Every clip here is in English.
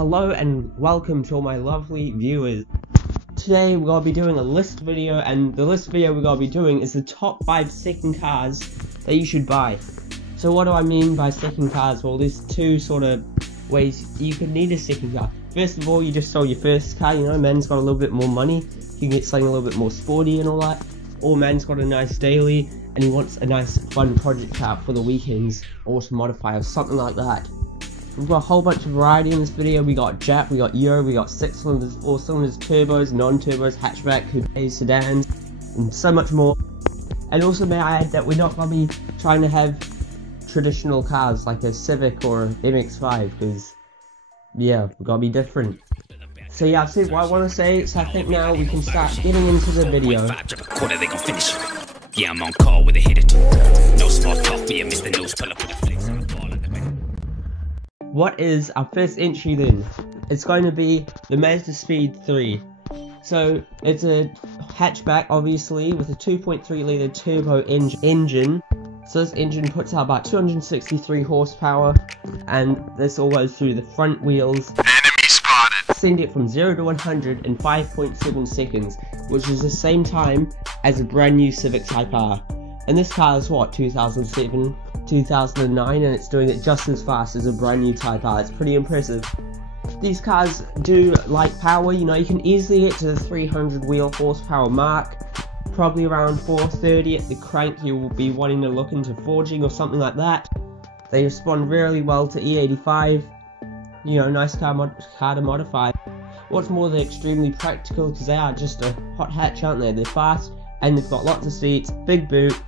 Hello and welcome to all my lovely viewers. Today we're going to be doing a list video, and the list video we're going to be doing is the top 5 second cars that you should buy. So what do I mean by second cars? Well, there's two sort of ways you could need a second car. First of all, you just sold your first car, you know, man's got a little bit more money, you can get something a little bit more sporty and all that. Or man's got a nice daily and he wants a nice fun project car for the weekends, or to modify or something like that. We've got a whole bunch of variety in this video. We got Jap, we got Euro, we got 6 cylinders, 4 cylinders, turbos, non-turbos, hatchback, coupes, sedans, and so much more. And also may I add that we're not going to be trying to have traditional cars like a Civic or MX-5, because yeah, we've got to be different. So yeah, I've said what I want to say, so I think now we can start getting into the video. Yeah, I'm on call with a hit or two. No small talk, me and Mr. Nose pull up with a flex on the ball at the back. What is our first entry then? It's going to be the Mazda Speed 3. So it's a hatchback, obviously, with a 2.3 litre turbo engine. So this engine puts out about 263 horsepower, and this all goes through the front wheels. Enemy spotted. Send it from 0 to 100 in 5.7 seconds, which is the same time as a brand new Civic Type R. And this car is what, 2007, 2009, and it's doing it just as fast as a brand new Type R. It's pretty impressive. These cars do like power, you know, you can easily get to the 300 wheel horsepower mark, probably around 430 at the crank. You will be wanting to look into forging or something like that. They respond really well to E85, you know, nice car to modify. What's more, they're extremely practical because they are just a hot hatch, aren't they? They're fast, and they've got lots of seats, big boot.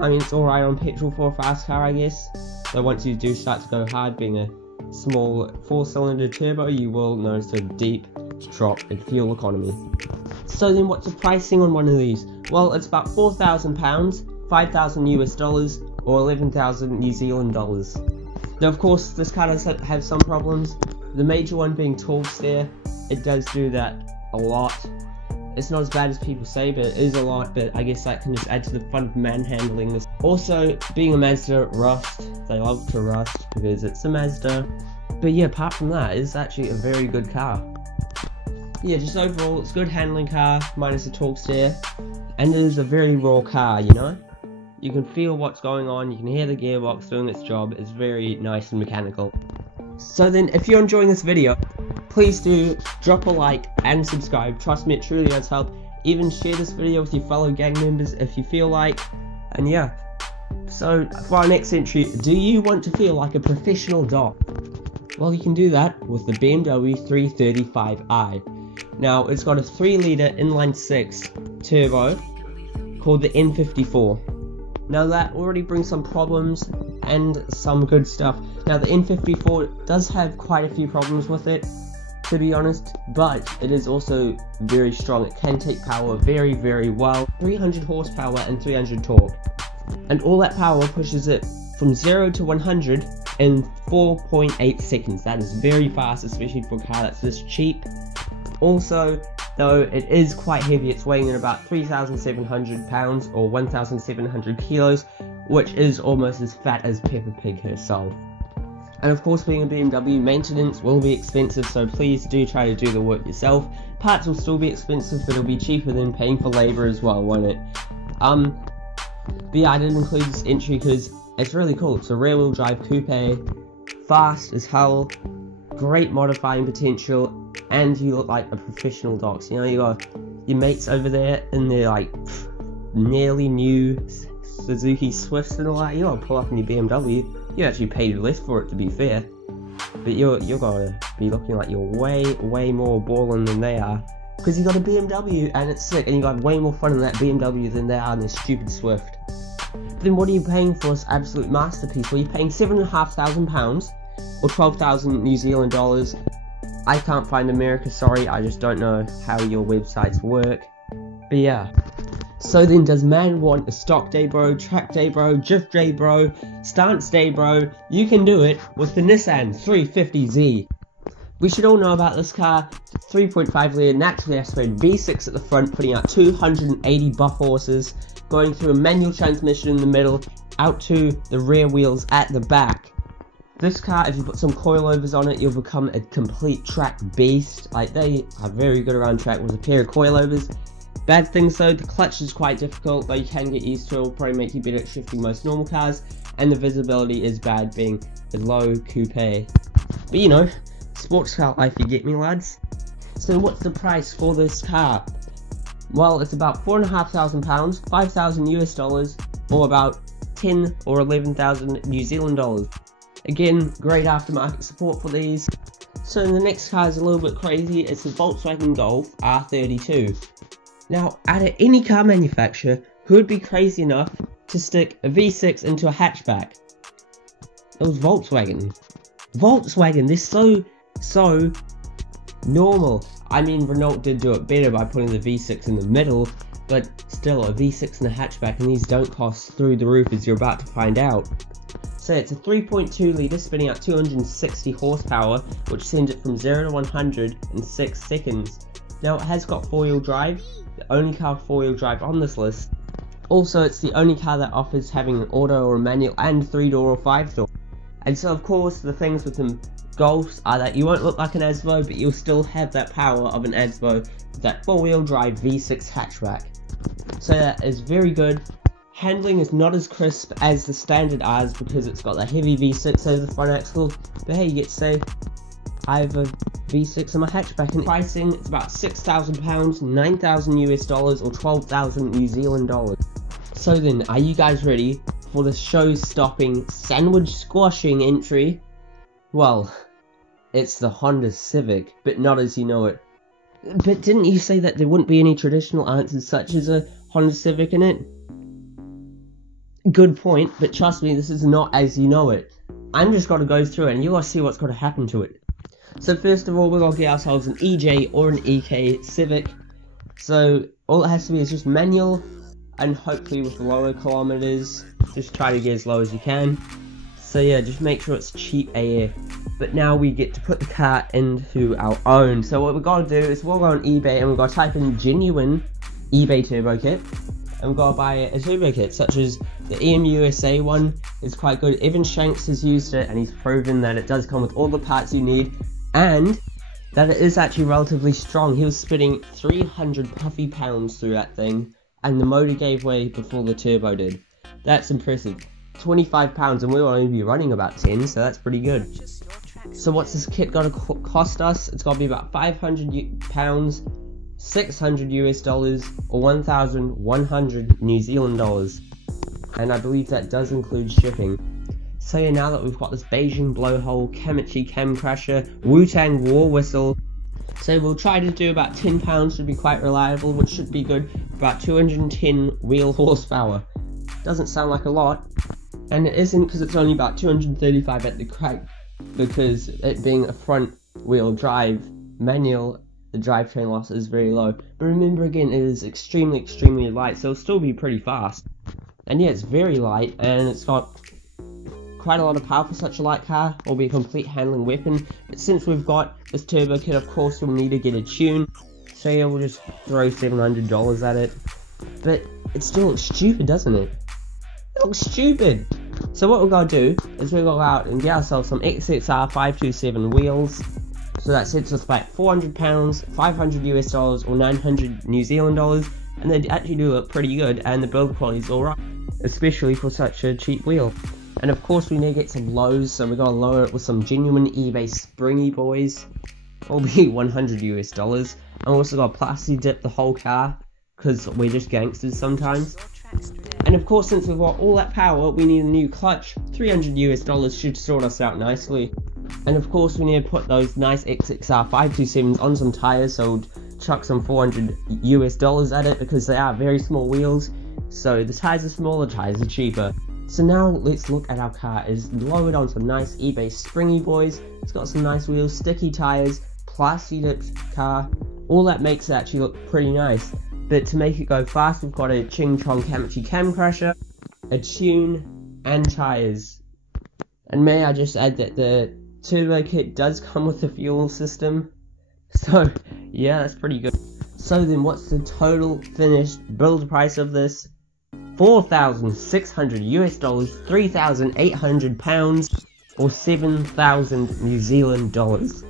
I mean, it's alright on petrol for a fast car, I guess. So once you do start to go hard, being a small 4-cylinder turbo, you will notice a deep drop in fuel economy. So then what's the pricing on one of these? Well, it's about £4,000, 5,000 US dollars, or 11,000 New Zealand dollars. Now of course, this car does have some problems. The major one being torque steer. It does do that a lot. It's not as bad as people say, but it is a lot, but I guess that can just add to the fun of manhandling this. Also, being a Mazda, rust. They love to rust because it's a Mazda. But yeah, apart from that, it's actually a very good car. Yeah, just overall, it's a good handling car, minus the torque steer. And it is a very raw car, you know? You can feel what's going on, you can hear the gearbox doing its job. It's very nice and mechanical. So then, if you're enjoying this video, please do drop a like and subscribe. Trust me, it truly does help. Even share this video with your fellow gang members if you feel like. And yeah, so for our next entry, do you want to feel like a professional dog? Well, you can do that with the BMW 335i. Now, it's got a 3 litre inline-6 turbo called the N54. Now that already brings some problems and some good stuff. Now the N54 does have quite a few problems with it, to be honest, but it is also very strong. It can take power very, very well. 300 horsepower and 300 torque. And all that power pushes it from 0 to 100 in 4.8 seconds. That is very fast, especially for a car that's this cheap. Also, though, it is quite heavy. It's weighing in about 3,700 pounds or 1,700 kilos, which is almost as fat as Peppa Pig herself. And of course, being a BMW, maintenance will be expensive, so please do try to do the work yourself. Parts will still be expensive, but it'll be cheaper than paying for labour as well, won't it? But yeah, I did include this entry because it's really cool. It's a rear-wheel drive coupe, fast as hell, great modifying potential, and you look like a professional docs. You know, you got your mates over there in their like nearly new Suzuki Swifts and all that. You don't pull up in your BMW. You actually paid less for it, to be fair. But you're gonna be looking like you're way more balling than they are, because you got a BMW and it's sick, and you got way more fun in that BMW than they are in this stupid Swift. Then what are you paying for this absolute masterpiece? Well, you're paying £7,500 or 12,000 New Zealand dollars. I can't find America, sorry, I just don't know how your websites work. But yeah. So then, does man want a stock day bro, track day bro, drift day bro, stance day bro? You can do it with the Nissan 350Z. We should all know about this car. 3.5 litre naturally aspirated V6 at the front, putting out 280 buff horses, going through a manual transmission in the middle, out to the rear wheels at the back. This car, if you put some coilovers on it, you'll become a complete track beast. Like, they are very good around track with a pair of coilovers. Bad things though, the clutch is quite difficult, though you can get used to it. It'll probably make you better at shifting most normal cars, and the visibility is bad being a low coupe. But you know, sports car life, you get me, lads? So what's the price for this car? Well, it's about £4,500, 5,000 US dollars, or about 10 or 11,000 New Zealand dollars. Again, great aftermarket support for these. So the next car is a little bit crazy. It's the Volkswagen Golf R32. Now, out of any car manufacturer, who would be crazy enough to stick a V6 into a hatchback? It was Volkswagen. Volkswagen, they're so normal. I mean, Renault did do it better by putting the V6 in the middle, but still, a V6 in a hatchback, and these don't cost through the roof, as you're about to find out. So it's a 3.2 litre spinning out 260 horsepower, which sends it from 0 to 100 in 6 seconds. Now, it has got 4-wheel drive, the only car with 4-wheel drive on this list. Also, it's the only car that offers having an auto or a manual and 3-door or 5-door. And so, of course, the things with the Golfs are that you won't look like an Asbo, but you'll still have that power of an Asbo with that 4-wheel drive V6 hatchback. So that is very good. Handling is not as crisp as the standard R's because it's got that heavy V6 over the front axle, but hey, you get to say, I have a V6 in my hatchback. And pricing, it's about £6,000, 9,000 US dollars, or 12,000 New Zealand dollars. So then, are you guys ready for the show-stopping, sandwich-squashing entry? Well, it's the Honda Civic, but not as you know it. But didn't you say that there wouldn't be any traditional answers such as a Honda Civic in it? Good point, but trust me, this is not as you know it. I'm just gotta go through it, and you gotta see what's gonna happen to it. So first of all, we're gonna get ourselves an EJ or an EK Civic. So all it has to be is just manual, and hopefully with lower kilometers. Just try to get as low as you can. So yeah, just make sure it's cheap AF. But now we get to put the car into our own. So what we've got to do is we'll go on eBay and we've got to type in genuine eBay turbo kit. And we've got to buy a turbo kit, such as the EMUSA one is quite good. Evan Shanks has used it and he's proven that it does come with all the parts you need. And that it is actually relatively strong. He was spitting 300 puffy pounds through that thing. And the motor gave way before the turbo did. That's impressive. 25 pounds and we'll only be running about 10, so that's pretty good. So what's this kit got to cost us? It's got to be about 500 pounds, 600 US dollars, or 1,100 New Zealand dollars. And I believe that does include shipping. So yeah, now that we've got this Beijing blowhole, Kamichi cam crasher, Wu-Tang war whistle, so we'll try to do about 10 pounds to be quite reliable, which should be good, about 210 wheel horsepower. Doesn't sound like a lot, and it isn't because it's only about 235 at the crank, because it being a front wheel drive manual, the drivetrain loss is very low. But remember again, it is extremely light, so it'll still be pretty fast. And yeah, it's very light, and it's got quite a lot of power for such a light car. Will be a complete handling weapon. But since we've got this turbo kit, of course we'll need to get a tune. So yeah, we'll just throw $700 at it. But it still looks stupid, doesn't it? It looks stupid. So what we're going to do is we're going to go out and get ourselves some XXR 527 wheels. So that sets us back 400 pounds, 500 US dollars, or 900 New Zealand dollars. And they actually do look pretty good, and the build quality is alright, especially for such a cheap wheel. And of course we need to get some lows, so we're going to lower it with some genuine eBay springy boys. It'll be 100 US dollars. And we also got to plastic dip the whole car, because we're just gangsters sometimes. And of course, since we've got all that power, we need a new clutch. 300 US dollars should sort us out nicely. And of course, we need to put those nice XXR 527s on some tires, so we'll chuck some 400 US dollars at it, because they are very small wheels. So the tires are smaller, tires are cheaper. So now let's look at our car. It's lowered on some nice eBay springy boys. It's got some nice wheels, sticky tires, plastic dipped car. All that makes it actually look pretty nice. But to make it go fast, we've got a Ching Chong Kamichi cam crasher, a tune, and tires. And may I just add that the turbo kit does come with a fuel system. So yeah, that's pretty good. So then what's the total finished build price of this? 4,600 US dollars, 3,800 pounds, or 7,000 New Zealand dollars.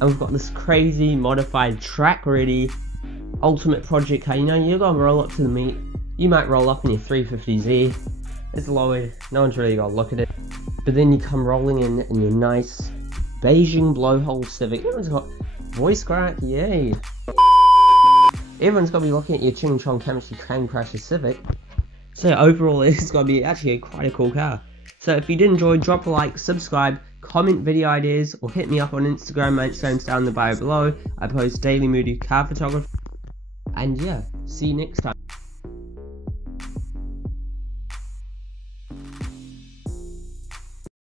And we've got this crazy modified track ready ultimate project car. You know, you're gonna roll up to the meet, you might roll up in your 350Z, it's lowered, no one's really gonna look at it, but then you come rolling in your nice Beijing blowhole Civic. Everyone's got voice crack, yay. Everyone's gonna be looking at your Ching Chong Chemistry Crane Crasher Civic. So overall, it's gonna be actually quite a cool car. So if you did enjoy, drop a like, subscribe, comment video ideas, or hit me up on Instagram. My Instagram's down in the bio below. I post daily moody car photography. And yeah, see you next time.